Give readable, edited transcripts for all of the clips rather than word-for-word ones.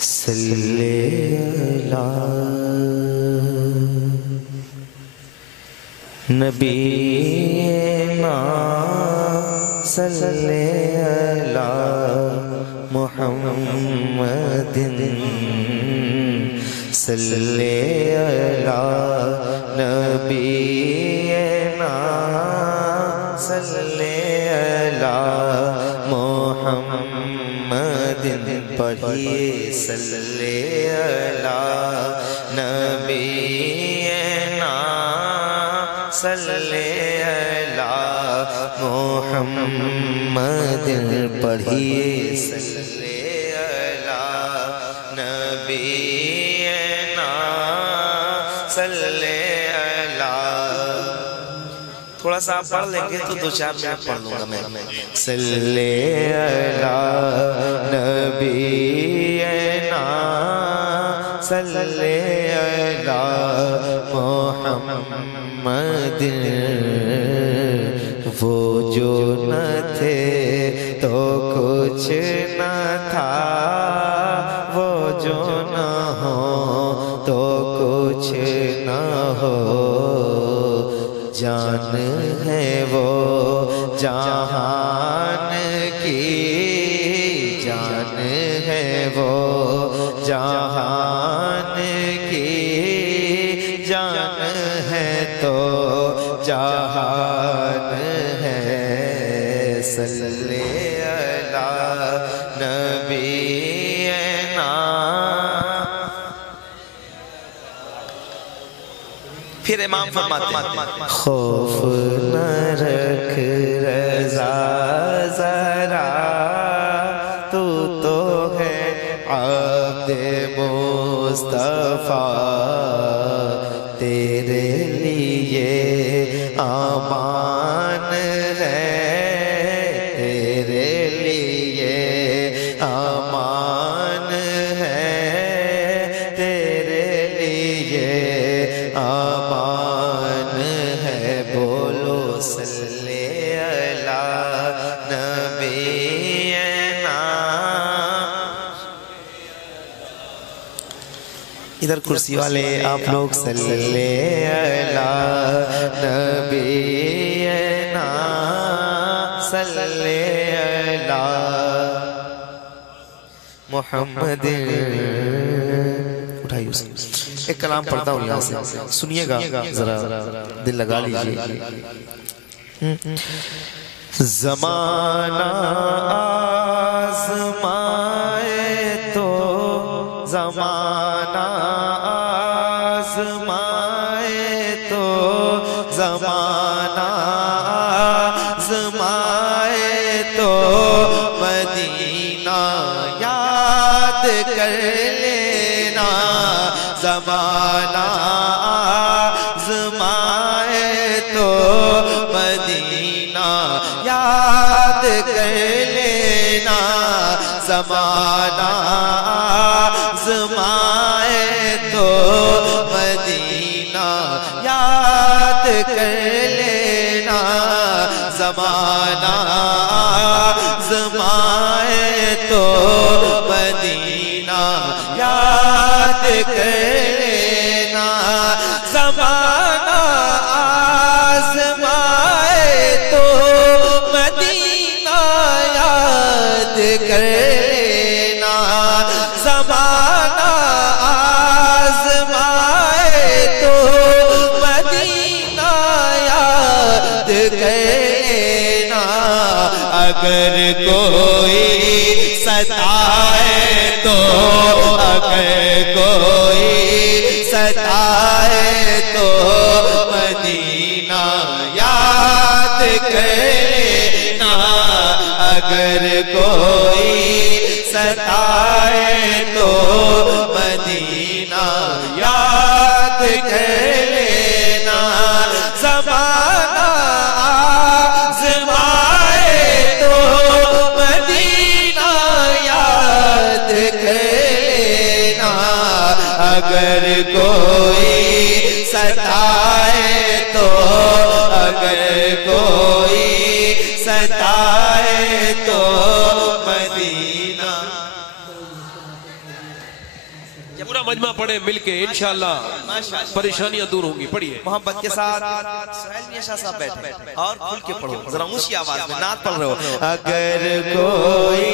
صلی نبینا صلی محمد صلی نبینا صلی محمد پڑھیے صلی نبینا صلی محمد پڑھیے صلی نبینا صلی تھوڑا سا آپ پڑھ لیں گے تو دو چار منٹ پڑھ لوں گا میں صلی نبینا صلی محمد وہ جو نہ تھے تو کچھ نہ تھا وہ جو نہ ہو تو کچھ نہ ہو جان ہے وہ جہان کی جان ہے وہ جہان کی جان ہے تو جہان ہے صلی نبینا پھر امام فرماتے ہیں خوف نہ رکھ رضا ذرا تو ہے عبد مصطفیٰ تیرے لیے امان ہے تیرے لیے امان ہے تیرے لیے امان ہے بولو صلی نبینا ادھر کرسی والے آپ لوگ صلی نبینا صلی محمد اٹھائیے اسے ایک کلام پڑھتا ہوں یہاں سے سنیے گا ذرا دل لگا لیجئے زمانہ آزمائے تو زمانہ آزمائے تو زمانہ آزمائے تو مدینہ یاد کر لینا زمانہ آزمائے تو مدینہ یاد کر لینا زمانہ آزمائے تو مدینہ یاد کر لینا زمانہ آزمائے تو مدینہ یاد کر لینا زمانہ آزمائے تو مدینہ یاد کر لینا زمانہ آزمائے تو مدینہ یاد کر لینا اگر کوئی ستائے تو اگر کوئی ستائے تو مدینہ یاد کر لینا اگر کوئی ستائے تو مدینہ یاد کر لینا زمانہ آزمائے تو مدینہ یاد کر لینا اگر کوئی ستائے تو اگر کوئی ستائے تو مدینہ پورا مجمع پڑھے مل کے انشاءاللہ پریشانیاں دور ہوں گی. پڑھیے محبت کے ساتھ. سہیل میاں شاہ صاحب بیٹھے اور کھل کے پڑھو ذرا اونچی آواز میں نعت پڑھ رہے ہو. اگر کوئی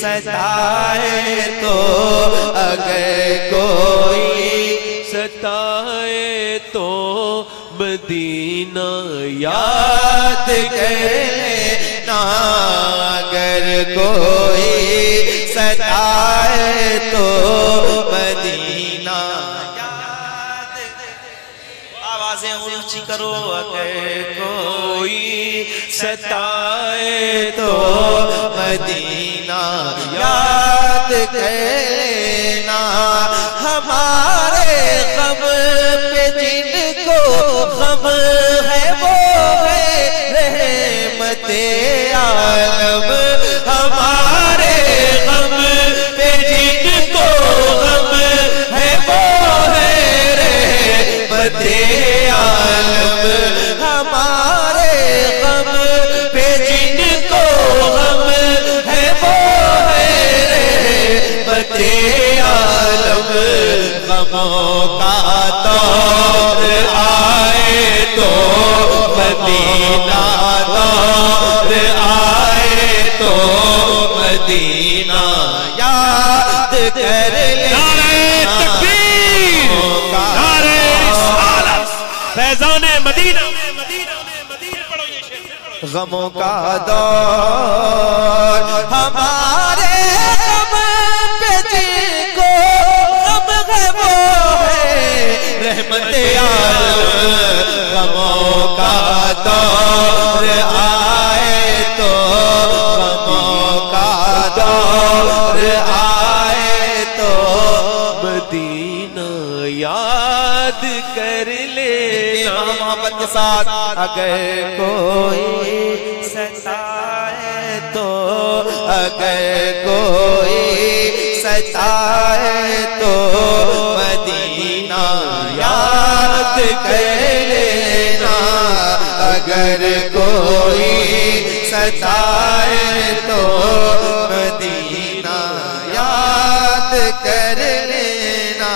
ستائے تو اگر کوئی ستائے تو مدینہ یاد کر لینا. اگر کوئی ستائے تو مدینہ یاد. آوازیں اونچی کرو. اگر کوئی ستائے تو مدینہ یاد کر لینا. ہمارے غم پہ جن کو غم ہے وہ ہے رحمت عالم. ہمارے غم پہ جن کو غم ہے وہ ہے رحمت عالم. ہمارے غم پہ جن کو غم ہے وہ ہے رحمت عالم. غموں کا دور آئے تو مدینہ دور آئے تو مدینہ یاد کر لینا. تکبیر نعرہ رسالت فیضان مدینہ. پڑھو یہ شعر. غموں کا دور ہمارے غم پہ جن کو غم ہے وہ ہے رحمت عالم. غموں کا دور آئے تو غموں کا دور آئے تو مدینہ یاد کر لینا. محبت کے ساتھ. اگر کوئی ستائے تو اگر کوئی ستائے تو مدینہ یاد کر لینا. اگر کوئی ستائے تو مدینہ یاد کر لینا.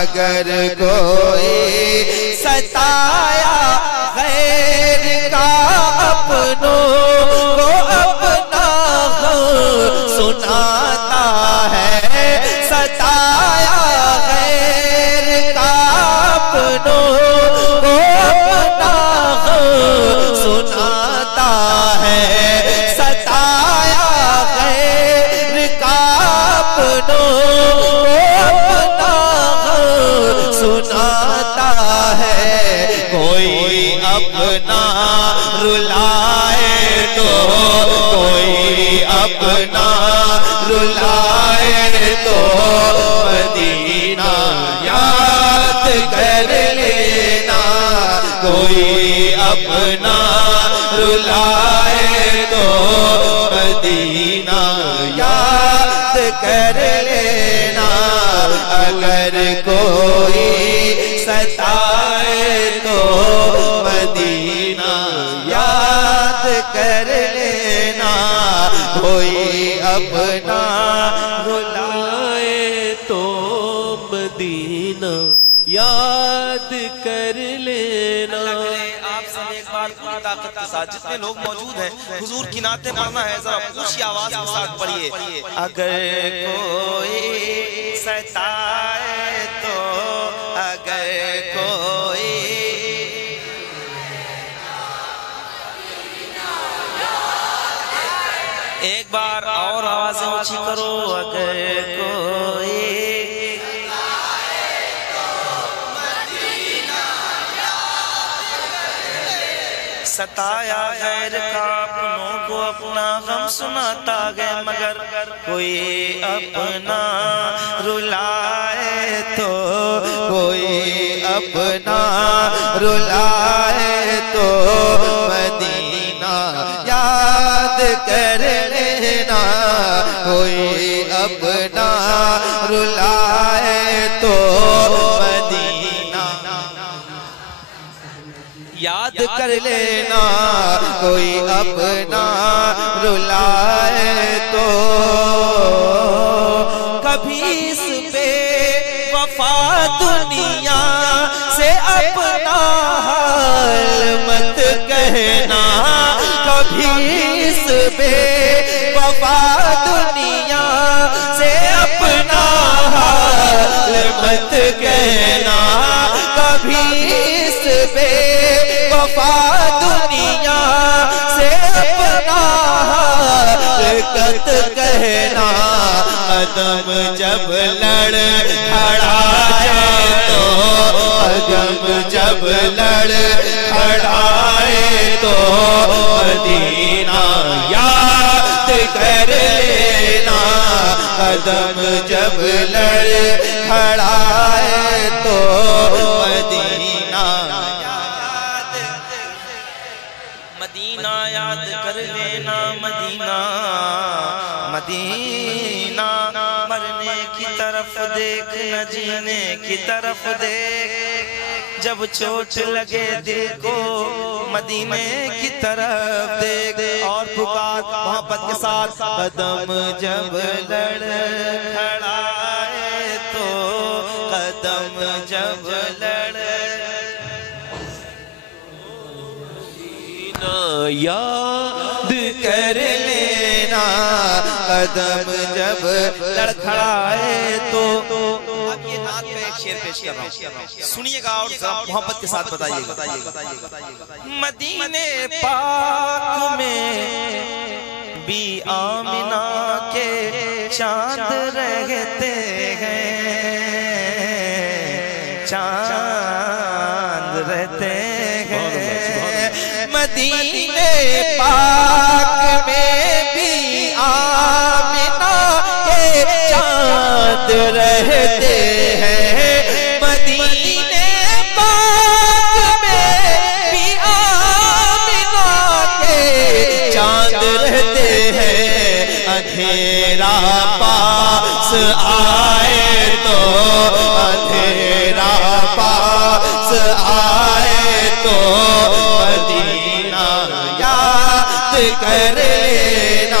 اگر کوئی ستایا غیر کا اپنوں کو اپنا غم سناتا ہے. ستایا غیر کا اپنوں کو اپنا غم سناتا ہے. ستایا غیر کا اپنوں کو اپنا غم سناتا ہے. کوئی اپنا رلائے تو کوئی اپنا رلائے تو مدینہ یاد کر لینا. کوئی اپنا رلائے تو مدینہ یاد کر لینا. اگر کوئی ستائے تو مدینہ یاد کر لینا. کوئی اپنا رلائے تو مدینہ یاد کر لینا. آپ سب ایک بار پوری طاقت کے ساتھ جتنے لوگ موجود ہیں حضور کی نعتیں پڑھنا ہے. ذرا اونچی آواز کے ساتھ پڑھیے. اگر کوئی ستائے تو اگر کوئی ایک بار اور آوازیں اونچی کرو. اگر کوئی ستایا غیر کا اپنوں کو اپنا غم سناتا گئے. مگر کوئی اپنا رلائے تو کوئی اپنا رلائے تو مدینہ یاد کر لینا. کوئی اپنا رلائے تو مدینہ یاد کر لینا. کوئی اپنا رلائے تو کبھی اس پہ وفا دنیا سے اپنا حال مت کہنا کبھی اس بے وفا دنیا سے اپنا حال مت کہنا کبھی اس بے وفا دنیا سے اپنا حقیقت کہنا قدم جب لڑ کھڑائے تو قدم جب لڑ کھڑائے تو مدینہ یاد کر لینا قدم جب لڑ کھڑائے تو مدینہ یاد کر لینا مدینہ مدینہ مرنے کی طرف دیکھ نہ جینے کی طرف دیکھ جب چوٹ لگے دل کو مدینے کی طرف دیکھ اور پکار محبت کے ساتھ قدم جب لڑ کھڑائے تو قدم جب لڑ یاد کر لینا قدم جب لڑکھڑائے تو اب یہ نعت میں ایک شعر پیش کر رہا ہوں سنیے گا اور محبت کے ساتھ بتائیے مدینے پاک میں بھی آمنہ کے چاند رہتے ہیں چاند رہتے ہیں مدینے پاک میں بھی آمنہ کے چاند رہتے ہیں مدینے پاک میں بھی آمنہ کے چاند رہتے ہیں اندھیرا پاس آئے تو اندھیرا پاس آئے تو کر لینا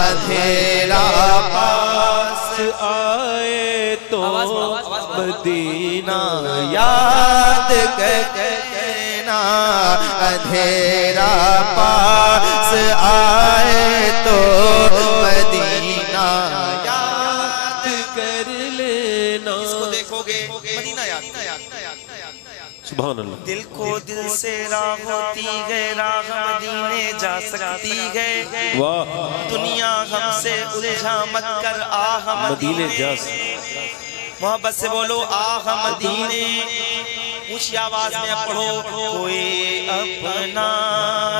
اندھیرا پاس آئے تو مدینہ یاد کرنا اندھیرا پاس آئے تو مدینہ یاد کر لینا اس کو دیکھو گے مدینہ یاد سبحان اللہ دل کو دل سے راہ ہوتی ہے راہ مدینے جا سکتی ہے دنیا ہم سے الجھا مت کر آہ مدینے جا سکتی محبت سے بولو آہ مدینے اونچی آواز میں پڑھو کوئی اپنا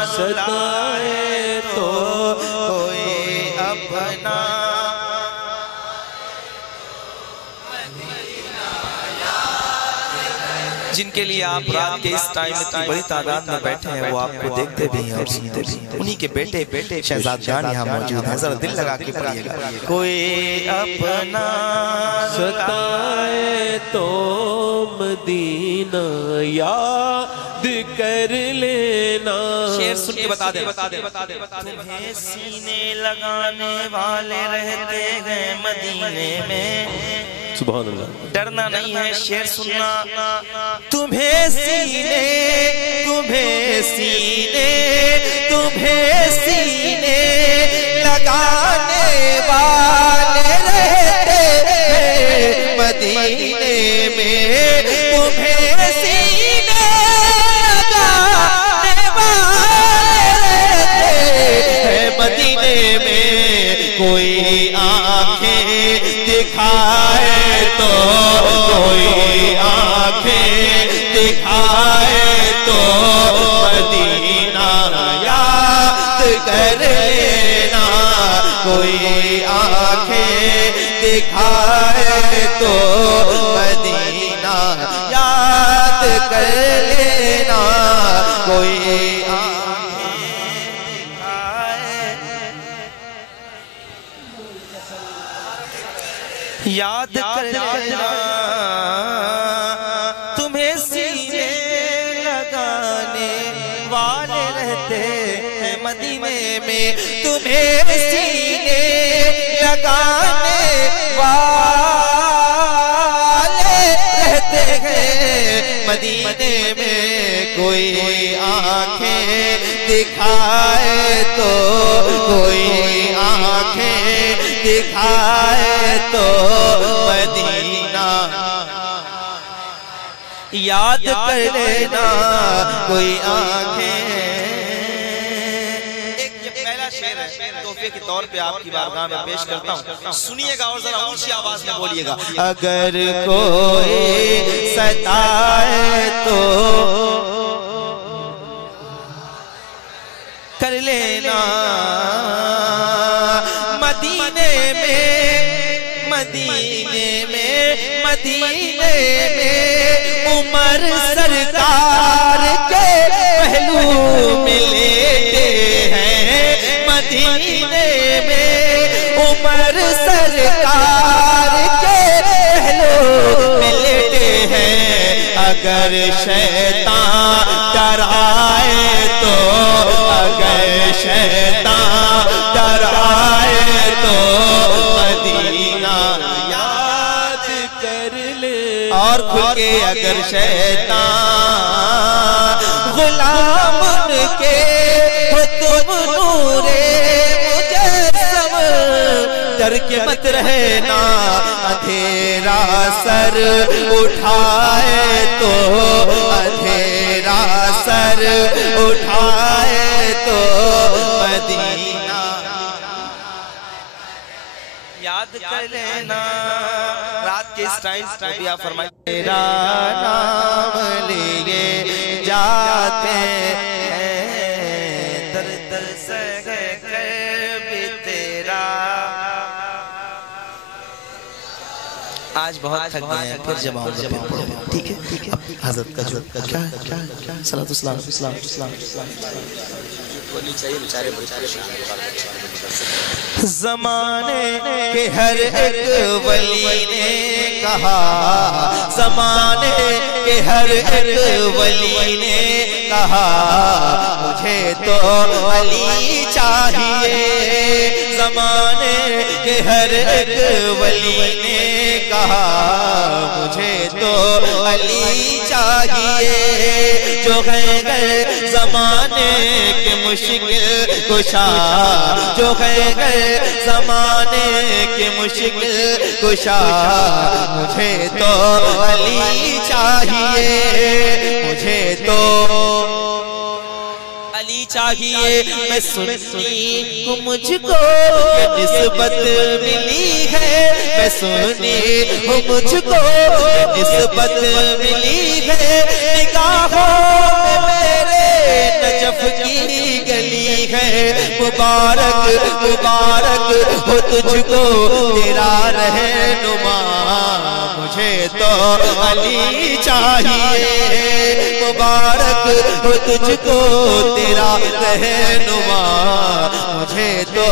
ستائے تو کوئی اپنا جن کے لیے آپ رات کے اس ٹائم اتنی بڑی تعداد میں بیٹھے ہیں وہ آپ کو دیکھتے بھی ہیں اور سنتے بھی ہیں انہی کے بیٹے شہزاد جان یہاں موجود ہیں ذرا دل لگا کے پڑھیے گا کوئی اپنا ستائے تو مدینہ یاد کر لینا شعر سن کے بتا دے تمہیں سینے لگانے والے رہتے ہیں مدینے میں سبحان اللہ ڈرنا نہیں ہے شعر سننا تمہیں سینے لگانے والے رہتے ہیں مدینے میں تمہیں سینے لگانے والے رہتے ہیں مدینے میں کوئی آنکھیں دکھائے تو کوئی آنکھیں دکھائے تو مدینہ یاد کر لینا کوئی آنکھیں دکھائے تو مدینہ یاد کر لینا کوئی یاد کر لینا تمہیں سینے لگانے والے رہتے ہیں مدینے میں تمہیں سینے لگانے والے مدینے میں کوئی آنکھیں دکھائے تو، کوئی آنکھیں دکھائے تو مدینہ یاد کر لینا کوئی آنکھیں۔ پہلا شعر ہے، تحفے کے طور پہ آپ کی بارگاہ میں پیش کرتا ہوں، سنیے گا اور ذرا اونچی آواز میں بولیے گا۔ اگر کوئی ستائے تو کر لینا مدینے میں، مدینے میں، مدینے میں عمر سرکار کے پہلو میں لیٹے ہیں، مدینے میں عمر سرکار کے پہلو میں لیٹے ہیں۔ اگر شیطان ڈرائے تو، اگر شیطان ڈرائے تو مدینہ یاد کر لے، اور کھل کے اگر شیطان غلام ان کے ہو تم نور مجسم، ڈر کے مت رہنا اندھیرا سر اٹھائے تو، اندھیرا سر اٹھائے تو مدینہ یاد کر لینا۔ رات کے اس ٹائم کو بھی آپ فرمائیں، تیرا نام لیے جاتے ہیں، در در سے کر بھی تیرا۔ آج بہت تھک گئے ہیں، پھر جب آؤں گا پھر پڑھیں، ٹھیک ہے؟ حضرت کا جو کیا صلاۃ السلام بولنی چاہیے بیچارے زمانے کے ہر ایک ولی نے کہا، زمانے کے ہر ایک ولی نے کہا مجھے تو علی چاہیے، زمانے کے ہر ایک ولی نے کہا مجھے تو علی چاہیے، جو ہے زمانے کے مشکل کشا، جو ہے زمانے کے مشکل کشا، مجھے تو علی چاہیے، مجھے تو علی چاہیے۔ میں سنی ہوں مجھ کو یہ نسبت ملی ہے، میں سنی ہوں مجھ کو یہ نسبت ملی ہے، نگاہوں میں میرے نجف کی گلی ہے، مبارک مبارک ہو تجھ کو تیرا رہنما، مجھے تو علی چاہیے، مبارک ہو تجھ کو تیرا رہنما، مجھے تو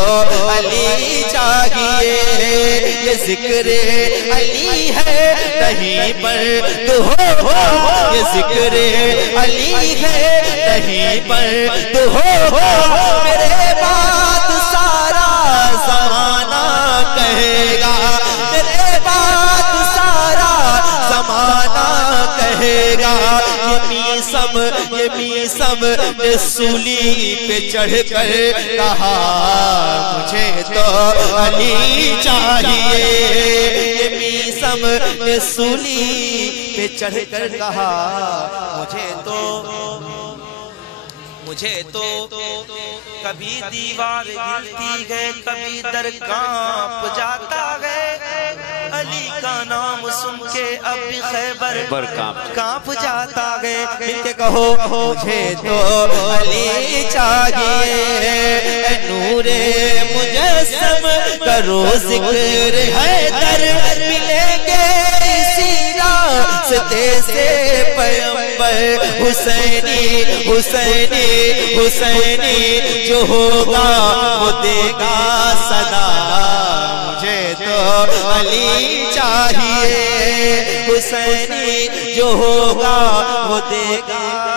علی چاہیے۔ یہ ذکر علی ہے نہیں مرد ہو، یہ ذکر علی ہے نہیں مرد ہو، میرے بعد سارا زمانہ کہے گا، میرے بعد سارا زمانہ کہے گا، یہ میسم نے سولی پہ چڑھ کر کہا مجھے تو علی چاہیے، یہ میسم نے سولی پہ چڑھ کر کہا مجھے تو کبھی دیوار ہلتی ہے، کبھی در کانپ جاتا ہے، علی کا نام سن کے اب بھی خیبر کانپ جاتا ہے، مل کے کہو مجھے تو علی چاہیے، اے نور مجسم کرو ذکر حیدر، ملیں گے اسی راستے سے پیغمبر، حسینی حسینی حسینی جو ہوگا وہ دے گا صدا، مجھے تو علی چاہیے، حسینی جو ہوگا وہ دے گا